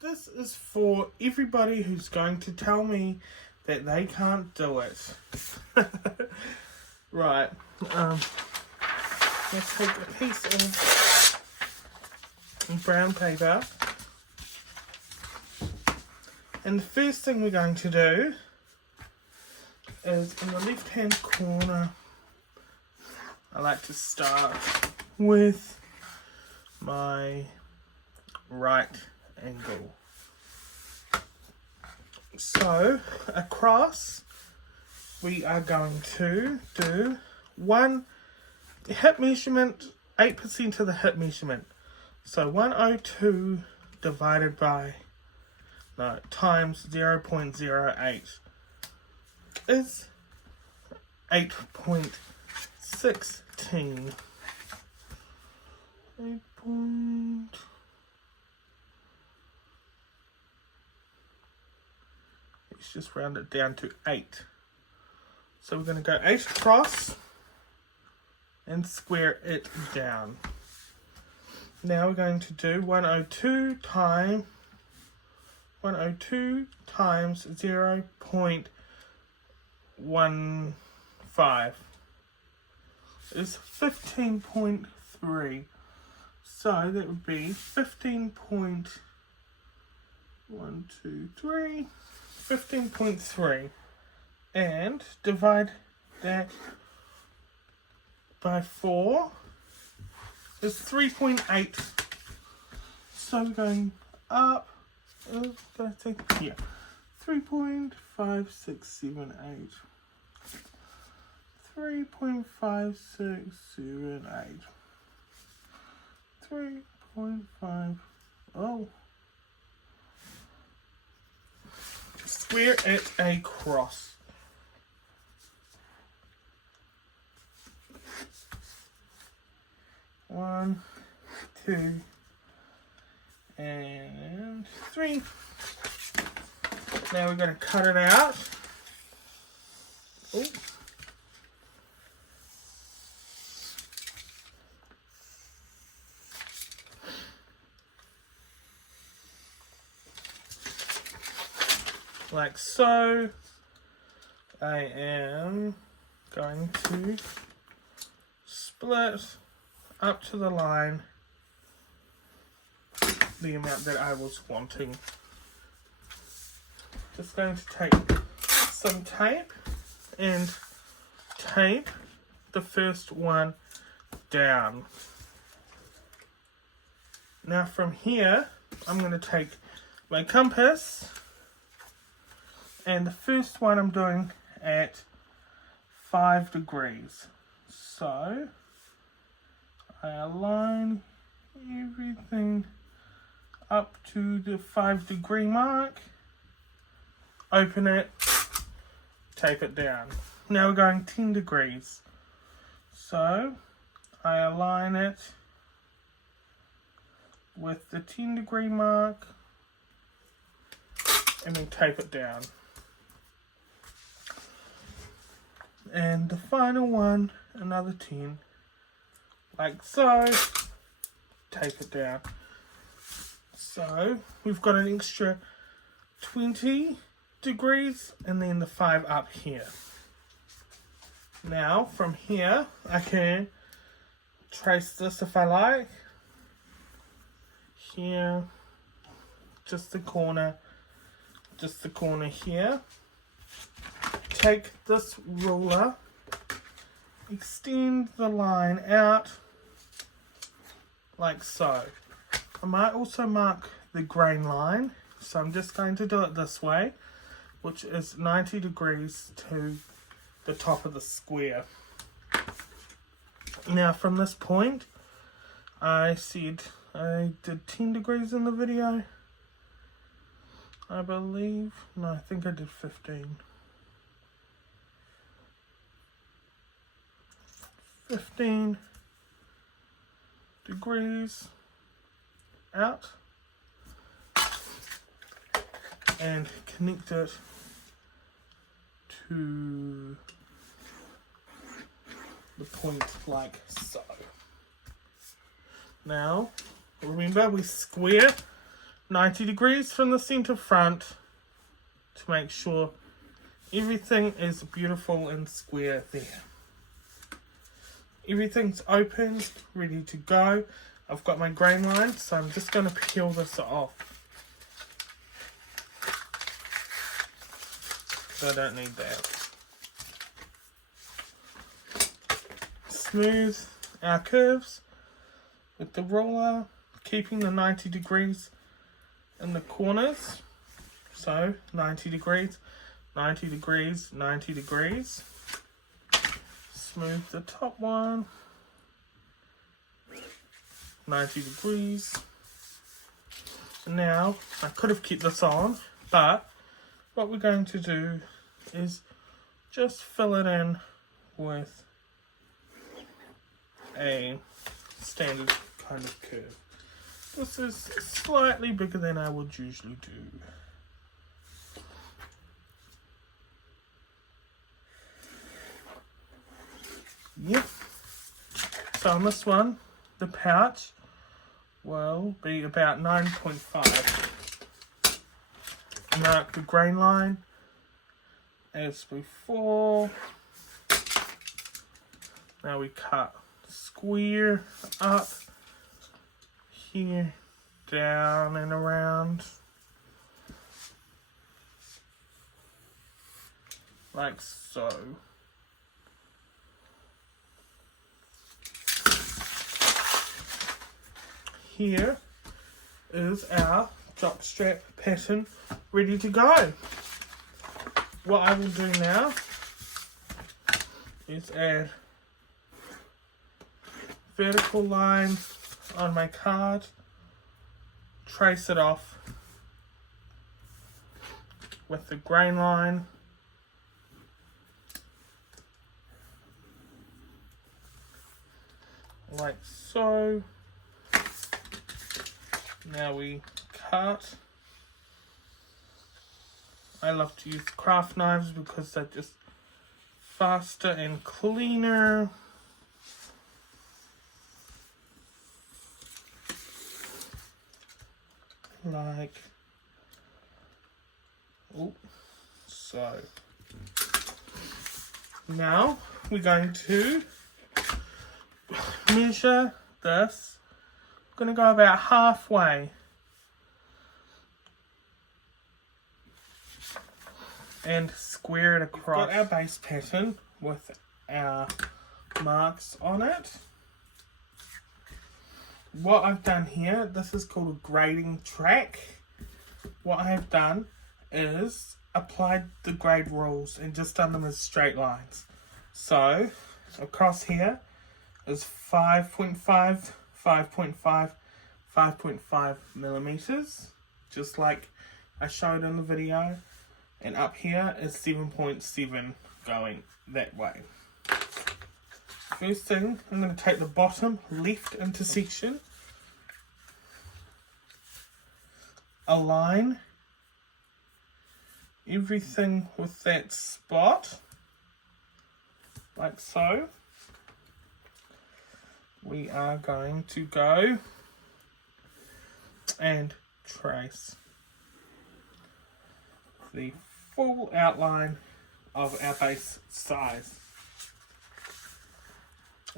this is for everybody who's going to tell me that they can't do it. Right. Let's take a piece of brown paper. And the first thing we're going to do is in the left hand corner, I like to start with my right angle. So across we are going to do the hip measurement, 8% of the hip measurement. So 102 divided by times 0.08 is 8.16. Let's just round it down to 8. So we're going to go 8 across and square it down. Now we're going to do 102 times 0.15 is 15.3. So that would be 15.3, and divide that by 4 is 3.8. So we're going up, 3.5678. 3.5678. 3.5. Oh. Square it across. One, 2, and 3. Now we're going to cut it out. Ooh. Like so. I am going to split up to the line the amount that I was wanting. Just going to take some tape and tape the first one down. Now from here, I'm going to take my compass, and the first one I'm doing at 5 degrees. So I align everything up to the 5 degree mark, open it, tape it down. Now we're going 10 degrees. So I align it with the 10 degree mark and then tape it down. And the final one, another 10, like so, tape it down. So we've got an extra 20 degrees and then the 5 up here. Now from here I can trace this if I like. Here, just the corner here. Take this ruler, extend the line out like so. I might also mark the grain line, so I'm just going to do it this way, which is 90 degrees to the top of the square. Now from this point, I said I did 10 degrees in the video, I believe. No, I think I did 15. 15 degrees out and connect it to the point like so. Now remember, we square 90 degrees from the center front to make sure everything is beautiful and square there. Everything's open, ready to go. I've got my grain line, so I'm just going to peel this off. So I don't need that. Smooth our curves with the ruler, keeping the 90 degrees in the corners. So 90 degrees, 90 degrees, 90 degrees. Smooth the top one. 90 degrees. Now, I could have kept this on, but what we're going to do is just fill it in with a standard kind of curve. This is slightly bigger than I would usually do. Yep. So on this one, the pouch will be about 9.5. Mark the grain line as before. Now we cut square up here, down and around like so. Here is our jockstrap pattern ready to go. What I will do now is add vertical line on my card, trace it off with the grain line, like so. Now we cut. I love to use craft knives because they're just faster and cleaner. Like, oh, so. Now we're going to measure this. Going to go about halfway and square it across. We've got our base pattern with our marks on it. What I've done here, this is called a grading track. What I have done is applied the grade rules and just done them as straight lines. So across here is 5.5, 5.5, 5.5 millimeters, just like I showed in the video, and up here is 7.7 going that way. First thing, I'm going to take the bottom left intersection, align everything with that spot, like so. We are going to go and trace the full outline of our base size.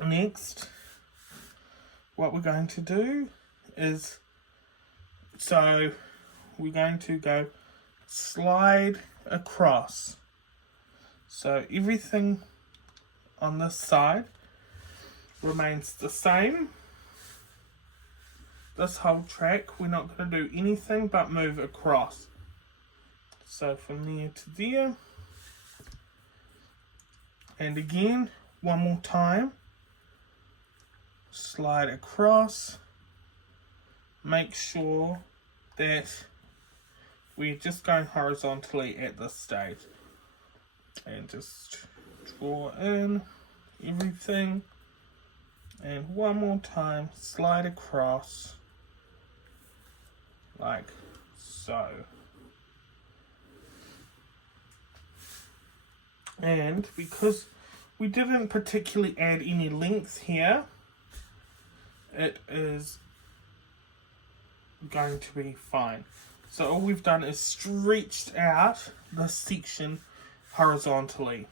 Next, what we're going to do is, so we're going to go slide across. So everything on this side remains the same. This whole track, we're not going to do anything but move across. So from there to there. And again, one more time. Slide across. Make sure that we're just going horizontally at this stage. And just draw in everything. And one more time, slide across like so. And because we didn't particularly add any length here, it is going to be fine. So all we've done is stretched out this section horizontally.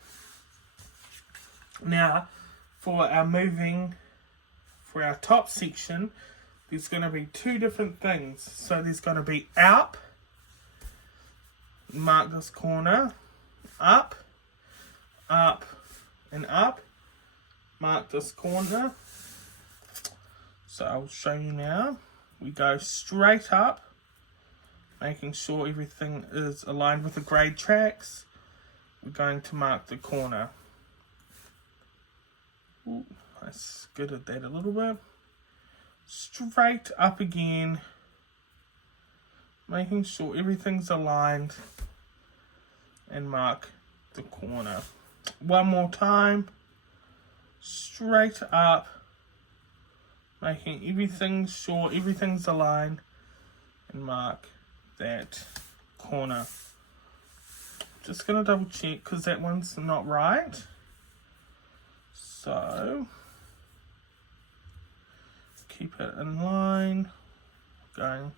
Now, for our top section, there's going to be two different things. So there's going to be up, mark this corner, up, up, and up, mark this corner. So I'll show you now. We go straight up, making sure everything is aligned with the grade tracks. We're going to mark the corner. Ooh, I skidded that a little bit. Straight up again, making sure everything's aligned, and mark the corner. One more time. Straight up, making sure everything's aligned, and mark that corner. Just going to double check because that one's not right. So keep it in line, going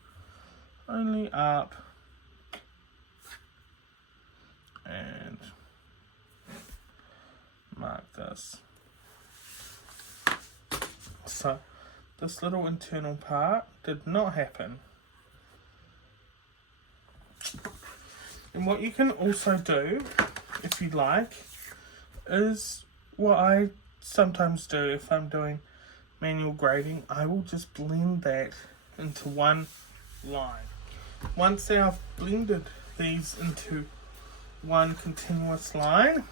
only up, and mark this. So this little internal part did not happen. And what you can also do, if you like, is what I sometimes do if I'm doing manual grading. I will just blend that into one line. Once I've blended these into one continuous line,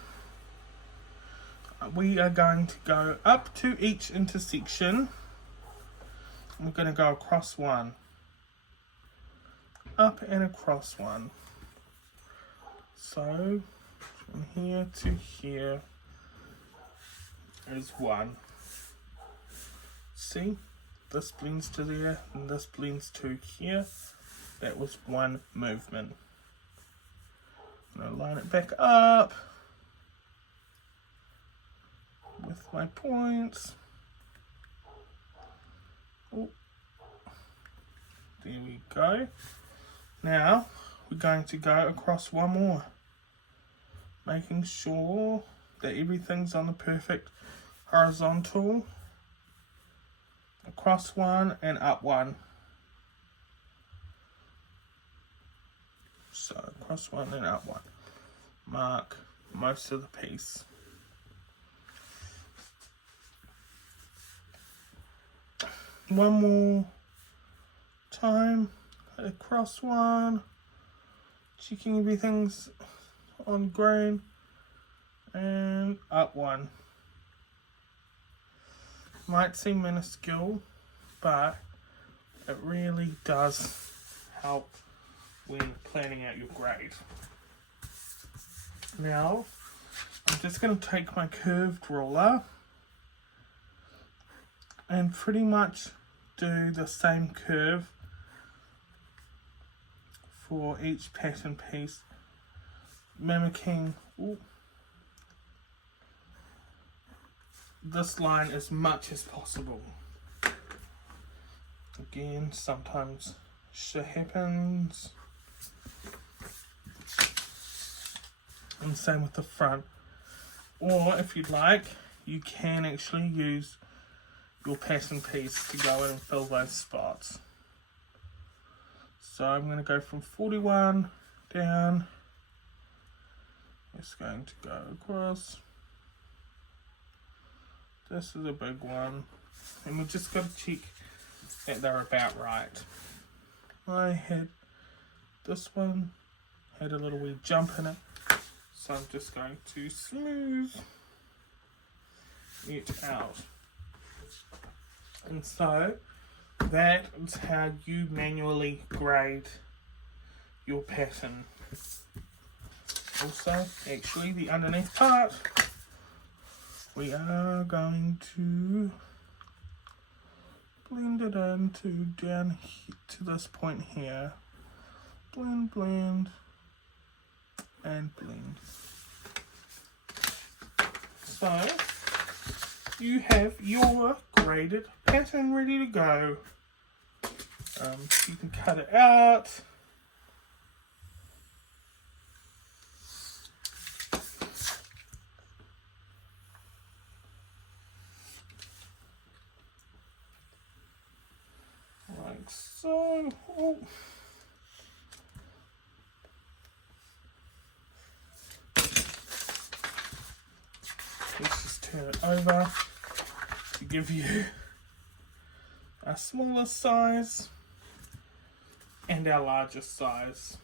we are going to go up to each intersection. We're going to go across one, up and across one. So from here to here is one. See, this blends to there and this blends to here. That was one movement. I'm going to line it back up with my points. Oh, there we go. Now we're going to go across one more, making sure that everything's on the perfect horizontal. Across one and up one. So across one and up one. Mark most of the piece. One more time. Across one. Checking everything's on green. And up one. Might seem minuscule, but it really does help when planning out your grade. Now, I'm just going to take my curved ruler and pretty much do the same curve for each pattern piece, mimicking this line as much as possible. Again, sometimes shit happens. And same with the front. Or if you'd like, you can actually use your pattern piece to go in and fill those spots. So I'm going to go from 41 down. It's going to go across. This is a big one. And we've just got to check that they're about right. I had this one, had a little wee jump in it. So I'm just going to smooth it out. And so that is how you manually grade your pattern. Also, actually the underneath part, we are going to blend it into down here, to this point here. Blend, blend, and blend. So you have your graded pattern ready to go. You can cut it out. Like so. Oh. Let's just turn it over to give you a smaller size and our larger size.